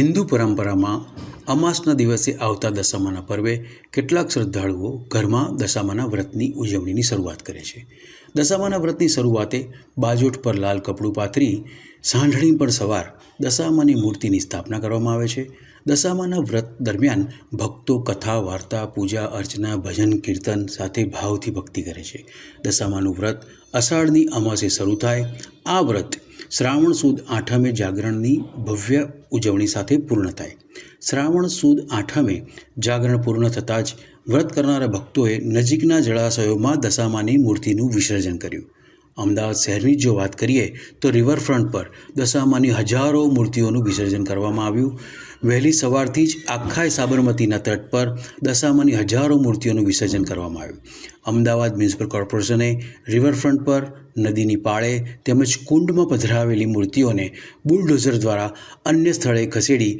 હિન્દુ પરંપરામાં અમાસના દિવસે આવતા દશામાના પર્વે કેટલાક શ્રદ્ધાળુઓ ઘરમાં દશામાના વ્રતની ઉજવણીની શરૂઆત કરે છે. દશામાના વ્રતની શરૂઆતે બાજોઠ પર લાલ કપડું પાથરી સાંઢણી પર સવાર દશામાની મૂર્તિની સ્થાપના કરવામાં આવે છે. દશામાના વ્રત દરમિયાન ભક્તો કથા, વાર્તા, પૂજા, અર્ચના, ભજન, કીર્તન સાથે ભાવથી ભક્તિ કરે છે. દશામાનું વ્રત અષાઢની અમાસે શરૂ થાય. આ વ્રત શ્રાવણ સુદ આઠમે જાગરણની ભવ્ય ઉજવણી સાથે પૂર્ણ થાય. શ્રાવણ સુદ આઠમે જાગરણ પૂર્ણ થતાં જ વ્રત કરનારા ભક્તોએ નજીકના જળાશયોમાં દશામાની મૂર્તિનું વિસર્જન કર્યું. અમદાવાદ શહેરની જો વાત કરીએ તો રિવરફ્રન્ટ પર દશામાની હજારો મૂર્તિઓનું વિસર્જન કરવામાં આવ્યું. વહેલી સવારથી જ આખા સાબરમતીના તટ પર દશામાની હજારો મૂર્તિઓનું વિસર્જન કરવામાં આવ્યું. અમદાવાદ મ્યુનિસિપલ કોર્પોરેશને રિવરફ્રન્ટ પર, નદીની પાળે તેમજ કુંડમાં પધરાવેલી મૂર્તિઓને બુલડોઝર દ્વારા અન્ય સ્થળે ખસેડી